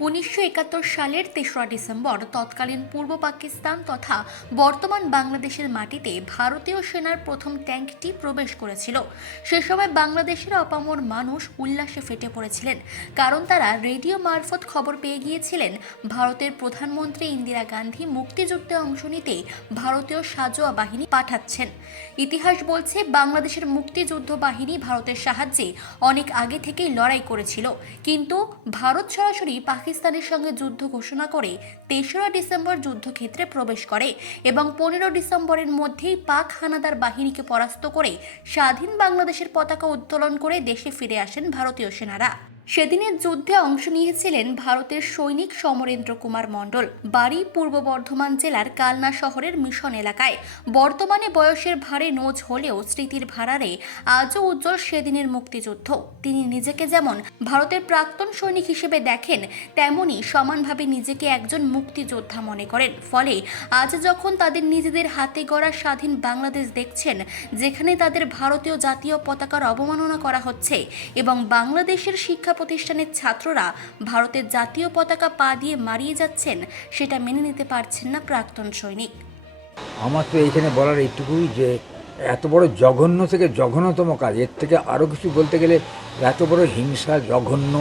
১৯৭১ সালের ৩রা ডিসেম্বর তৎকালীন পূর্ব পাকিস্তান তথা বর্তমান বাংলাদেশের মাটিতে ভারতীয় সেনার প্রথম ট্যাঙ্কটি প্রবেশ করেছিল। সে সময় বাংলাদেশের অপামর মানুষ উল্লাসে ফেটে পড়েছিলেন, কারণ তারা রেডিও মারফত খবর পেয়ে গিয়েছিলেন ভারতের প্রধানমন্ত্রী ইন্দিরা গান্ধী মুক্তিযুদ্ধে অংশ নিতে ভারতীয় সাঁজোয়া বাহিনী পাঠাচ্ছেন। ইতিহাস বলছে বাংলাদেশের মুক্তিযুদ্ধ বাহিনী ভারতের সাহায্যে অনেক আগে থেকেই লড়াই করেছিল, কিন্তু ভারত সরাসরি পাকিস্তানের সঙ্গে যুদ্ধ ঘোষণা করে ৩রা ডিসেম্বর যুদ্ধক্ষেত্রে প্রবেশ করে এবং ১৫ ডিসেম্বরের মধ্যেই পাক হানাদার বাহিনীকে পরাস্ত করে স্বাধীন বাংলাদেশের পতাকা উত্তোলন করে দেশে ফিরে আসেন ভারতীয় সেনারা। সেদিনের যুদ্ধে অংশ নিয়েছিলেন ভারতের সৈনিক সমরেন্দ্র কুমার মণ্ডল। বাড়ি পূর্ব বর্ধমান জেলার কালনা শহরের মিশন এলাকায়। বর্তমানে বয়সের ভারে নোজ হলেও স্মৃতির ভাড়ারে আজও উজ্জ্বল সেদিনের মুক্তিযুদ্ধ। তিনি নিজেকে যেমন ভারতের প্রাক্তন সৈনিক হিসেবে দেখেন, তেমনি সমানভাবে নিজেকে একজন মুক্তিযোদ্ধা মনে করেন। ফলে আজ যখন তাদের নিজেদের হাতে গড়া স্বাধীন বাংলাদেশ দেখছেন, যেখানে তাদের ভারতীয় জাতীয় পতাকার অবমাননা করা হচ্ছে এবং বাংলাদেশের শিক্ষা প্রতিষ্ঠানের ছাত্ররা ভারতের জাতীয় পতাকা পা দিয়ে মারিয়ে যাচ্ছেন, সেটা মেনে নিতে পারছেন না প্রাক্তন সৈনিক। আমার তো এইখানে বলার এইটুকুই যে এত বড় জঘন্য থেকে জঘন্যতম কাজ, এর থেকে আরও কিছু বলতে গেলে এত বড় হিংসা, জঘন্য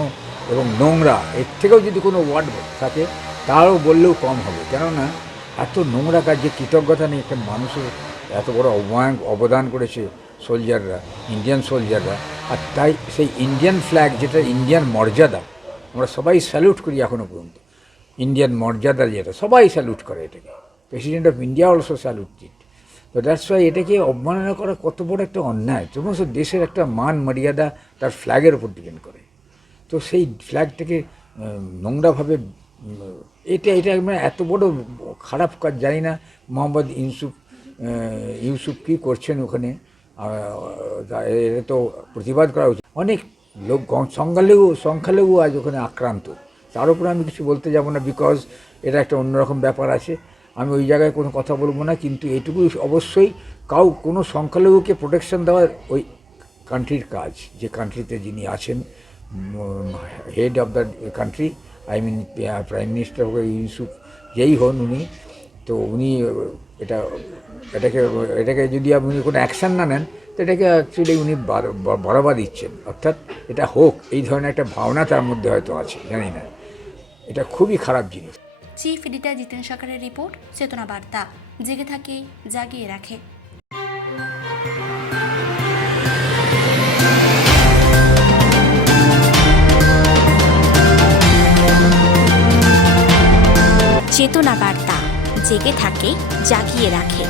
এবং নোংরা, এর থেকেও যদি কোনো ওয়ার্ড থাকে তারও বললেও কম হবে। কেননা এত নোংরা কাজ, যে কৃতজ্ঞতা নেই একটা মানুষের, এত বড় অবদান করেছে সোলজাররা, ইন্ডিয়ান সোলজাররা। আর তাই সেই ইন্ডিয়ান ফ্ল্যাগ, যেটা ইন্ডিয়ান মর্যাদা, আমরা সবাই স্যালুট করি এখনও পর্যন্ত। ইন্ডিয়ান মর্যাদা যেটা সবাই স্যালুট করে, এটাকে president of India also salute it. তো দ্যাটস ওয়াই এটাকে অবমাননা করা কত বড় একটা অন্যায়। সমস্ত দেশের একটা মান মর্যাদা তার ফ্ল্যাগের উপর ডিপেন্ড করে। তো সেই ফ্ল্যাগটাকে নোংরাভাবে এটা মানে এত বড় খারাপ কাজ। জানি না মোহাম্মদ ইউসুফ কী করছেন ওখানে, এটা তো প্রতিবাদ করা উচিত। অনেক লোক সংখ্যালঘু আজ ওখানে আক্রান্ত, তার উপরে আমি কিছু বলতে যাব না, বিকজ এটা একটা অন্যরকম ব্যাপার আছে। আমি ওই জায়গায় কোনো কথা বলবো না, কিন্তু এটুকু অবশ্যই কোনো সংখ্যালঘুকে প্রোটেকশন দেওয়া ওই কান্ট্রির কাজ। যে কান্ট্রিতে যিনি আছেন head of the country, I mean prime minister Yusuf যেই হন উনি, তো উনি এটাকে যদি আপনি কোনো অ্যাকশান না নেন, তো এটাকে অ্যাকচুয়ালি উনি বাড়াবা দিচ্ছেন। অর্থাৎ এটা হোক, এই ধরনের একটা ভাবনা তার মধ্যে হয়তো আছে, জানি না। এটা খুবই খারাপ জিনিস। চিফ এডিটর জিতেন সরকারের রিপোর্ট, চেতনা বার্তা। জেগে থাকে, জাগিয়ে রাখে। চেতনা বার্তা, জেগে থাকে, জাগিয়ে রাখে।